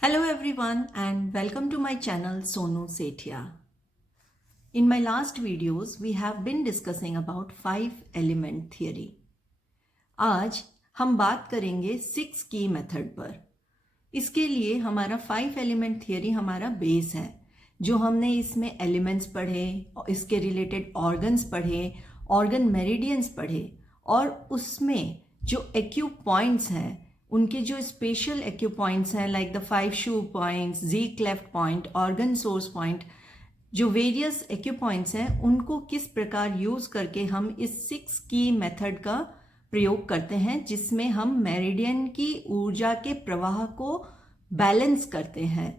Hello everyone and welcome to my channel Sonu Sethia. In my last videos we have been discussing about 5 element theory. आज हम बात करेंगे 6 की method पर. इसके लिए हमारा 5 एलिमेंट थियरी हमारा बेस है. जो हमने इसमें एलिमेंट्स पढ़े, इसके रिलेटेड ऑर्गन्स पढ़े, ऑर्गन मेरिडियंस पढ़े और उसमें जो एक्यू पॉइंट्स हैं उनके जो स्पेशल एक्यू पॉइंट्स हैं like the 5 shu points, xi cleft point, organ source point, जो वेरियस एक्यू पॉइंट्स हैं उनको किस प्रकार यूज़ करके हम इस 6 की मेथड का प्रयोग करते हैं जिसमें हम मेरिडियन की ऊर्जा के प्रवाह को बैलेंस करते हैं.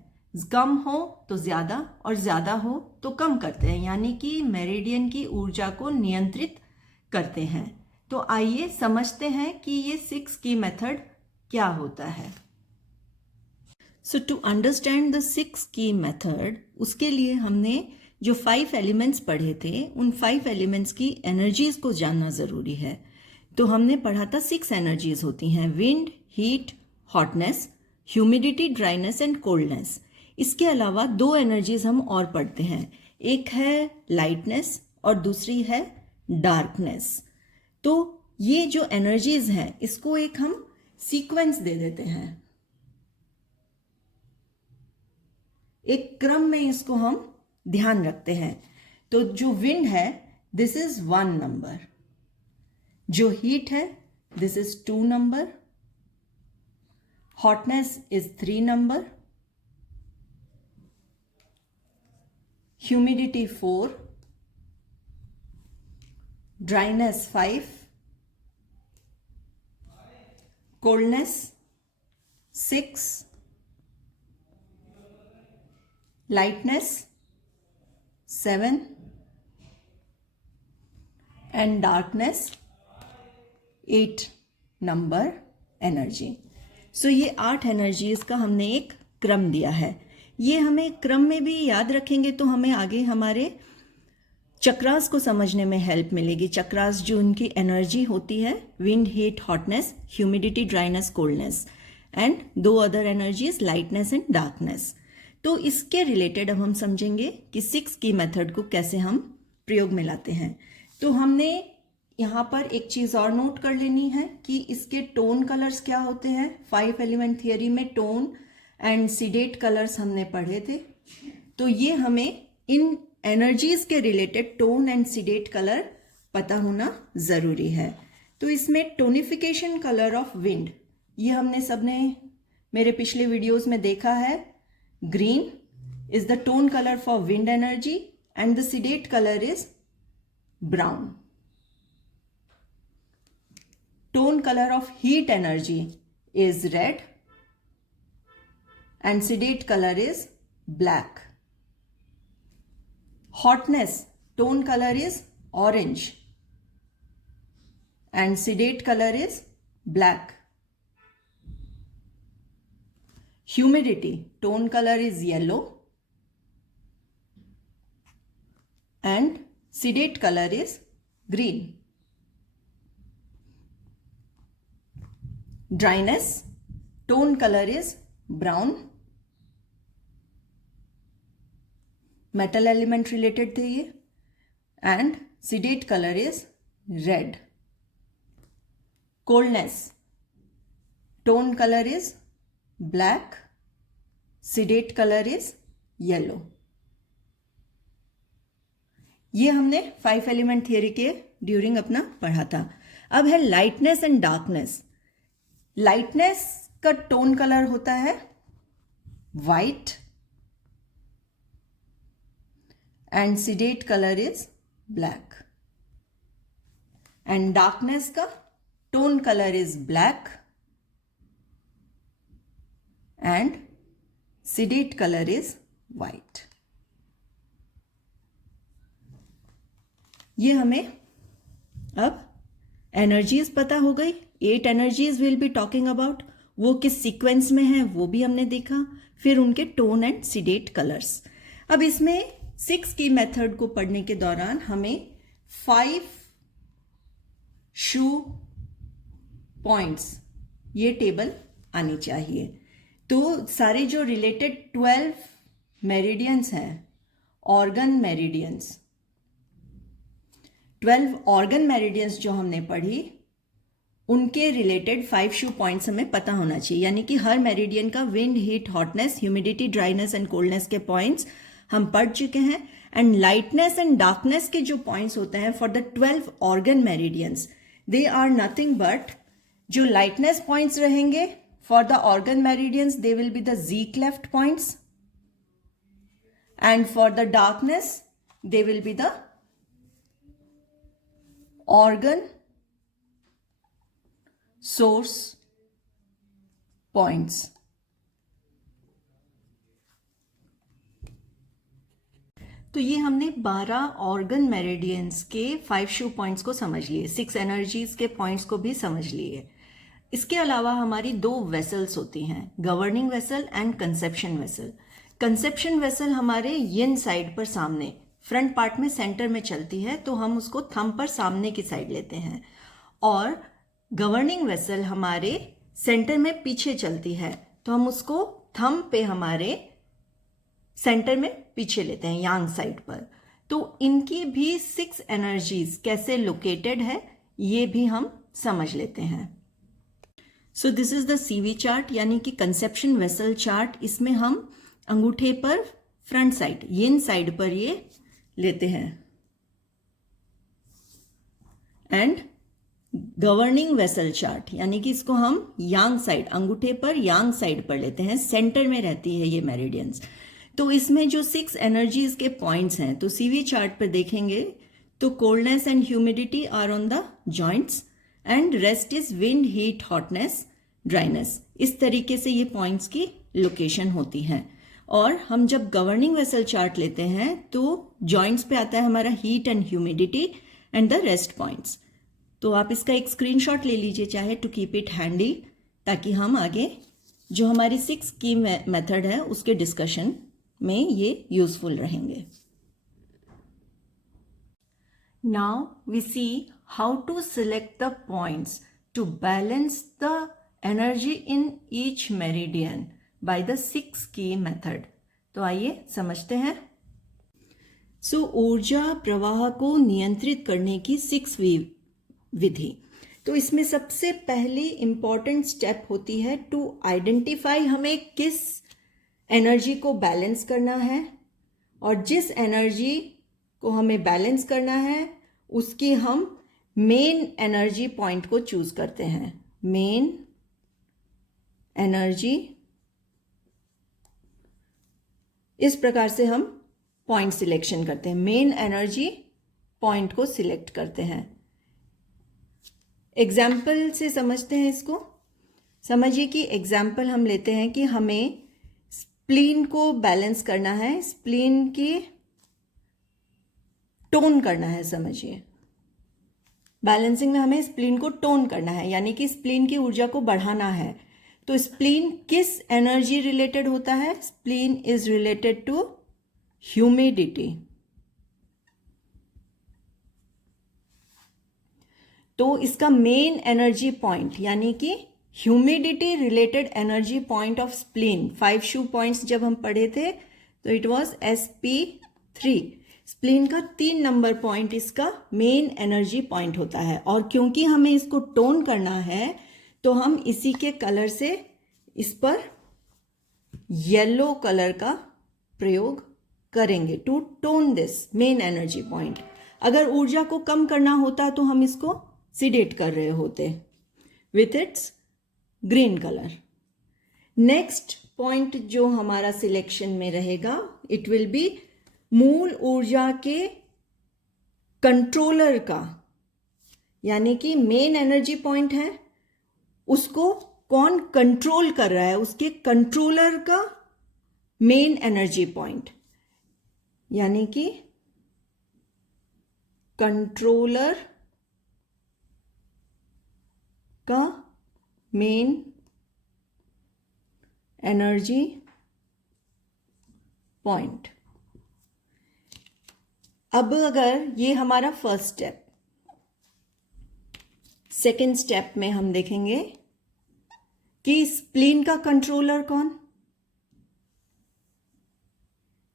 कम हो तो ज़्यादा और ज़्यादा हो तो कम करते हैं, यानी कि मेरिडियन की ऊर्जा को नियंत्रित करते हैं. तो आइए समझते हैं कि ये 6 की मेथड क्या होता है. सो टू अंडरस्टैंड द 6 की मेथड, उसके लिए हमने जो 5 एलिमेंट्स पढ़े थे उन 5 एलिमेंट्स की एनर्जीज को जानना ज़रूरी है. तो हमने पढ़ा था 6 एनर्जीज होती हैं: wind, heat, hotness, humidity, dryness and coldness. इसके अलावा 2 एनर्जीज हम और पढ़ते हैं, एक है लाइटनेस और दूसरी है डार्कनेस. तो ये जो एनर्जीज हैं इसको एक हम सीक्वेंस दे देते हैं, एक क्रम में इसको हम ध्यान रखते हैं. तो जो विंड है दिस इज 1 नंबर, जो हीट है this is 2 number, hotness is 3 number, humidity 4, dryness 5, coldness 6, lightness 7 and darkness 8 number energy. So ये 8 एनर्जीज का हमने एक क्रम दिया है. ये हमें क्रम में भी याद रखेंगे तो हमें आगे हमारे चक्रास को समझने में हेल्प मिलेगी. चक्रास जो उनकी एनर्जी होती है, wind, heat, hotness, humidity, dryness, coldness and 2 other energies lightness and darkness. तो इसके रिलेटेड अब हम समझेंगे कि 6 की मेथड को कैसे हम प्रयोग में लाते हैं. तो हमने यहाँ पर एक चीज़ और नोट कर लेनी है कि इसके टोन कलर्स क्या होते हैं. 5 एलिमेंट थियरी में टोन एंड सीडेट कलर्स हमने पढ़े थे. तो ये हमें इन एनर्जीज के related tone and seeded colour पता होना ज़रूरी है. तो इसमें टोनिफिकेशन कलर ऑफ विंड, ये हमने सबने मेरे पिछले वीडियोस में देखा है. Green is the tone colour for wind energy and the seeded colour is brown. Tone colour of heat energy is red and seeded colour is black. Hotness tone color is orange and sedate color is black. Humidity tone color is yellow and sedate color is green. Dryness tone color is brown. Metal element related थे ये. And seeded colour is red. Coldness tone colour is black, seeded colour is yellow. ये हमने 5 element theory के during अपना पढ़ा था. अब है लाइटनेस एंड डार्कनेस. लाइटनेस का टोन कलर होता है white and sedate color is black and darkness का tone color is black and sedate color is white. ये हमें अब एनर्जीज पता हो गई. 8 energies will be talking about. वो किस सीक्वेंस में है वो भी हमने देखा. फिर उनके टोन एंड सीडेट कलर्स. अब इसमें 6 की मेथड को पढ़ने के दौरान हमें 5 शू पॉइंट्स ये टेबल आनी चाहिए. तो सारे जो रिलेटेड 12 मेरिडियंस हैं, ऑर्गन मेरिडियंस, 12 ऑर्गन मेरिडियंस जो हमने पढ़ी, उनके रिलेटेड 5 शू पॉइंट्स हमें पता होना चाहिए। यानी कि हर मेरिडियन का wind, heat, hotness, humidity, dryness and coldness के पॉइंट्स हम पढ़ चुके हैं। एंड लाइटनेस एंड डार्कनेस के जो पॉइंट्स होते हैं for the 12 organ meridians, they are nothing but, जो लाइटनेस पॉइंट्स रहेंगे for the organ meridians, they will be the xi cleft points, and for the darkness they will be the organ source points. तो ये हमने 12 organ meridians के 5 shu points को समझ लिए, 6 energies के पॉइंट्स को भी समझ लिए। इसके अलावा हमारी 2 वेसल्स होती हैं, governing vessel and conception vessel. Conception vessel हमारे यिन साइड पर सामने फ्रंट पार्ट में सेंटर में चलती है, तो हम उसको थंब पर सामने की साइड लेते हैं। और गवर्निंग वेसल हमारे सेंटर में पीछे चलती है, तो हम उसको थंब पे हमारे सेंटर में पीछे लेते हैं, यांग साइड पर। तो इनकी भी 6 एनर्जीज कैसे लोकेटेड है ये भी हम समझ लेते हैं। So this is the CV chart, यानी कि कंसेप्शन वेसल चार्ट। इसमें हम अंगूठे पर फ्रंट साइड, यिन साइड पर ये लेते हैं, एंड गवर्निंग वेसल चार्ट यानी कि इसको हम यांग साइड, अंगूठे पर यांग साइड पर लेते हैं, सेंटर में रहती है ये मेरिडियंस। तो इसमें जो 6 एनर्जीज के पॉइंट्स हैं, तो सीवी चार्ट पर देखेंगे तो coldness and humidity are on the joints, and rest is wind, heat, hotness, dryness. इस तरीके से ये पॉइंट्स की लोकेशन होती है। और हम जब गवर्निंग वेसल चार्ट लेते हैं तो जॉइंट्स पे आता है हमारा heat and humidity and the rest points. तो आप इसका एक स्क्रीनशॉट ले लीजिए चाहे, टू कीप इट हैंडी, ताकि हम आगे जो हमारी 6 की मेथड है उसके डिस्कशन में ये यूजफुल रहेंगे। Now we see how to select the points to balance the energy in each meridian by the 6 की मेथड। तो आइए समझते हैं। सो ऊर्जा प्रवाह को नियंत्रित करने की 6 विधि। तो इसमें सबसे पहली इंपॉर्टेंट स्टेप होती है टू आइडेंटिफाई हमें किस एनर्जी को बैलेंस करना है, और जिस एनर्जी को हमें बैलेंस करना है उसकी हम मेन एनर्जी पॉइंट को चूज करते हैं। मेन एनर्जी, इस प्रकार से हम पॉइंट सिलेक्शन करते हैं, मेन एनर्जी पॉइंट को सिलेक्ट करते हैं। एग्जाम्पल से समझते हैं इसको। समझिए कि एग्जाम्पल हम लेते हैं कि हमें स्प्लीन को बैलेंस करना है, स्प्लीन की टोन करना है। समझिए, बैलेंसिंग में हमें स्प्लीन को टोन करना है, यानी कि स्प्लीन की ऊर्जा को बढ़ाना है। तो स्प्लीन किस एनर्जी रिलेटेड होता है? Spleen is related to humidity. तो इसका मेन एनर्जी पॉइंट यानी कि humidity related energy point of spleen, 5 shu points जब हम पढ़े थे तो इट वाज SP3। स्प्लीन का 3 नंबर पॉइंट इसका मेन एनर्जी पॉइंट होता है। और क्योंकि हमें इसको टोन करना है तो हम इसी के कलर से इस पर येलो कलर का प्रयोग करेंगे to tone this main energy point. अगर ऊर्जा को कम करना होता तो हम इसको सिडेट कर रहे होते with its green colour. Next point जो हमारा सिलेक्शन में रहेगा, इट विल बी मूल ऊर्जा के कंट्रोलर का, यानी कि मेन एनर्जी पॉइंट है उसको कौन कंट्रोल कर रहा है, उसके कंट्रोलर का मेन एनर्जी पॉइंट, यानी कि कंट्रोलर का मेन एनर्जी पॉइंट। अब अगर ये हमारा फर्स्ट स्टेप, सेकेंड स्टेप में हम देखेंगे कि स्प्लीन का कंट्रोलर कौन,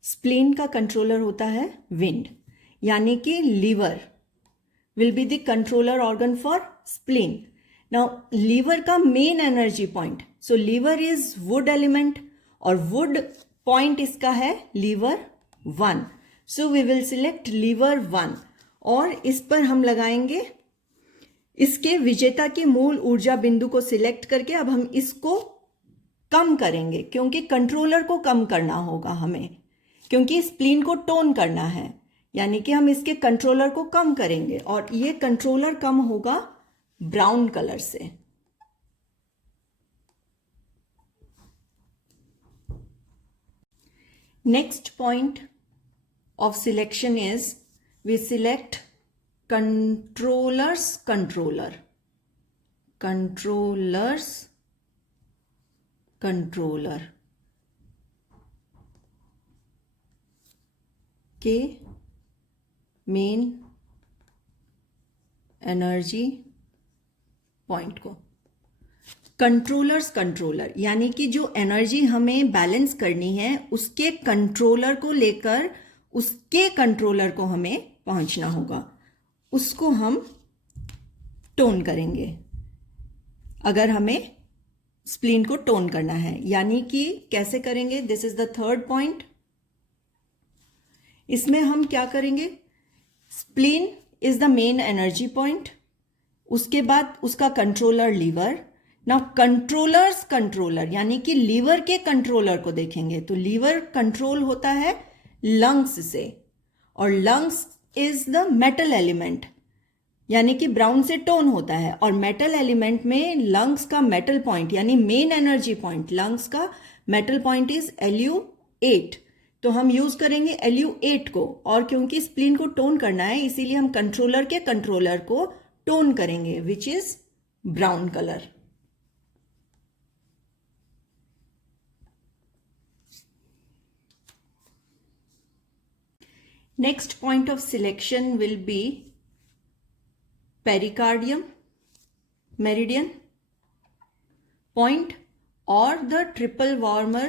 स्प्लीन का कंट्रोलर होता है विंड, यानी कि liver will be the controller organ for spleen. Now liver का main energy point, so liver is wood element और वुड पॉइंट इसका है liver 1. So we will select liver 1 और इस पर हम लगाएंगे इसके विजेता की मूल ऊर्जा बिंदु को सिलेक्ट करके. अब हम इसको कम करेंगे क्योंकि कंट्रोलर को कम करना होगा हमें, क्योंकि स्प्लीन को टोन करना है, यानी कि हम इसके कंट्रोलर को कम करेंगे और ये कंट्रोलर कम होगा ब्राउन कलर से. Next point of selection is we select controllers controller के मेन एनर्जी पॉइंट को. कंट्रोलर यानी कि जो एनर्जी हमें बैलेंस करनी है उसके कंट्रोलर को लेकर उसके कंट्रोलर को हमें पहुंचना होगा, उसको हम टोन करेंगे अगर हमें स्प्लीन को टोन करना है. यानी कि कैसे करेंगे, this is the third point. इसमें हम क्या करेंगे, spleen is the main energy point, उसके बाद उसका कंट्रोलर लीवर. नाउ कंट्रोलर यानी कि लीवर के कंट्रोलर को देखेंगे तो लीवर कंट्रोल होता है लंग्स से और lungs is the metal element, यानी कि ब्राउन से टोन होता है और मेटल एलिमेंट में लंग्स का मेटल पॉइंट यानी मेन एनर्जी पॉइंट, लंग्स का मेटल पॉइंट इज Lu8. तो हम यूज करेंगे Lu8 को और क्योंकि स्प्लीन को टोन करना है इसीलिए हम कंट्रोलर के कंट्रोलर को टोन करेंगे which is brown colour. Next point of selection will be pericardium meridian point or the triple warmer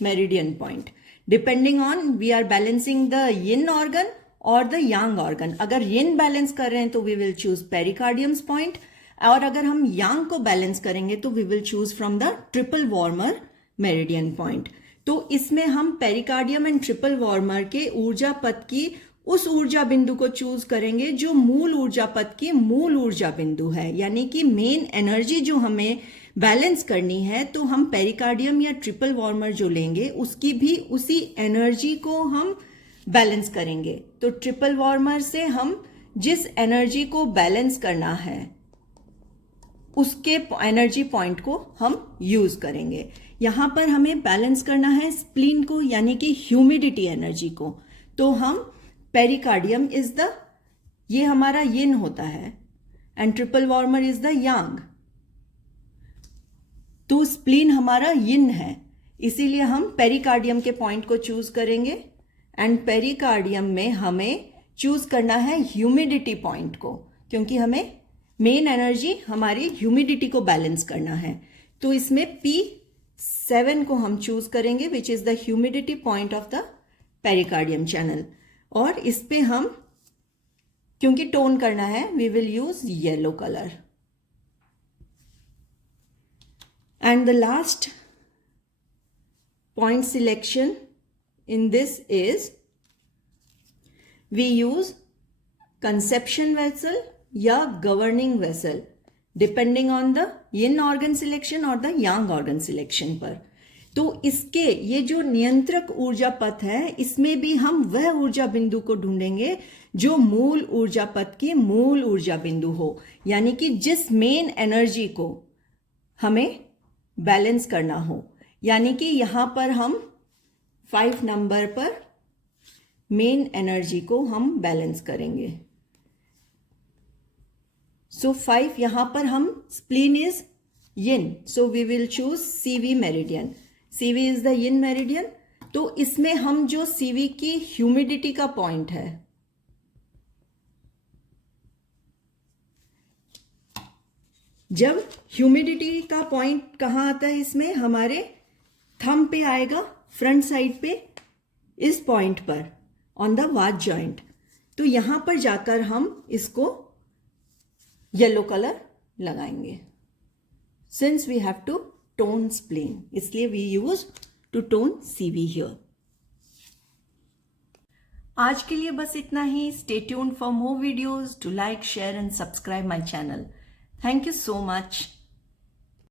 meridian point, depending on we are balancing the yin organ or the yang organ. अगर yin balance कर रहे हैं तो we will choose pericardium's point और अगर हम yang को balance करेंगे तो we will choose from the triple warmer meridian point. तो इसमें हम पेरिकार्डियम एंड ट्रिपल वार्मर के ऊर्जा पथ की उस ऊर्जा बिंदु को चूज करेंगे जो मूल ऊर्जा पथ की मूल ऊर्जा बिंदु है, यानी कि मेन एनर्जी जो हमें बैलेंस करनी है तो हम पेरिकार्डियम या ट्रिपल वार्मर जो लेंगे उसकी भी उसी एनर्जी को हम बैलेंस करेंगे. तो ट्रिपल वार्मर से हम जिस एनर्जी को बैलेंस करना है उसके एनर्जी पॉइंट को हम यूज करेंगे. यहां पर हमें बैलेंस करना है स्प्लीन को यानी कि ह्यूमिडिटी एनर्जी को, तो हम पेरिकार्डियम इज द, ये हमारा यिन होता है and triple warmer is the yang. तो स्प्लीन हमारा यिन है इसीलिए हम पेरिकार्डियम के पॉइंट को चूज करेंगे एंड पेरिकार्डियम में हमें चूज करना है ह्यूमिडिटी पॉइंट को, क्योंकि हमें मेन एनर्जी हमारी ह्यूमिडिटी को बैलेंस करना है. तो इसमें P7 को हम चूज करेंगे which is the humidity point of the pericardium channel और इस पे हम क्योंकि टोन करना है we will use yellow colour. And the last point selection in this is we use conception vessel या governing vessel depending on the yin organ selection और the yang organ selection पर. तो इसके ये जो नियंत्रक ऊर्जा पथ है इसमें भी हम वह ऊर्जा बिंदु को ढूंढेंगे जो मूल ऊर्जा पथ की मूल ऊर्जा बिंदु हो, यानी कि जिस मेन एनर्जी को हमें बैलेंस करना हो. यानी कि यहां पर हम 5 नंबर पर मेन एनर्जी को हम बैलेंस करेंगे. सो 5 यहां पर हम spleen is yin, so we will choose CV meridian. CV is the yin meridian. तो इसमें हम जो CV की ह्यूमिडिटी का पॉइंट है जब ह्यूमिडिटी का पॉइंट कहां आता है इसमें हमारे थंब पे आएगा फ्रंट साइड पे. इस पॉइंट पर ऑन द वाच जॉइंट, तो यहाँ पर जाकर हम इसको येलो कलर लगाएंगे. Since we have to tone spleen, इसलिए we use to tone CV here. आज के लिए बस इतना ही. Stay tuned for more videos. To like, share and subscribe my channel. Thank you so much.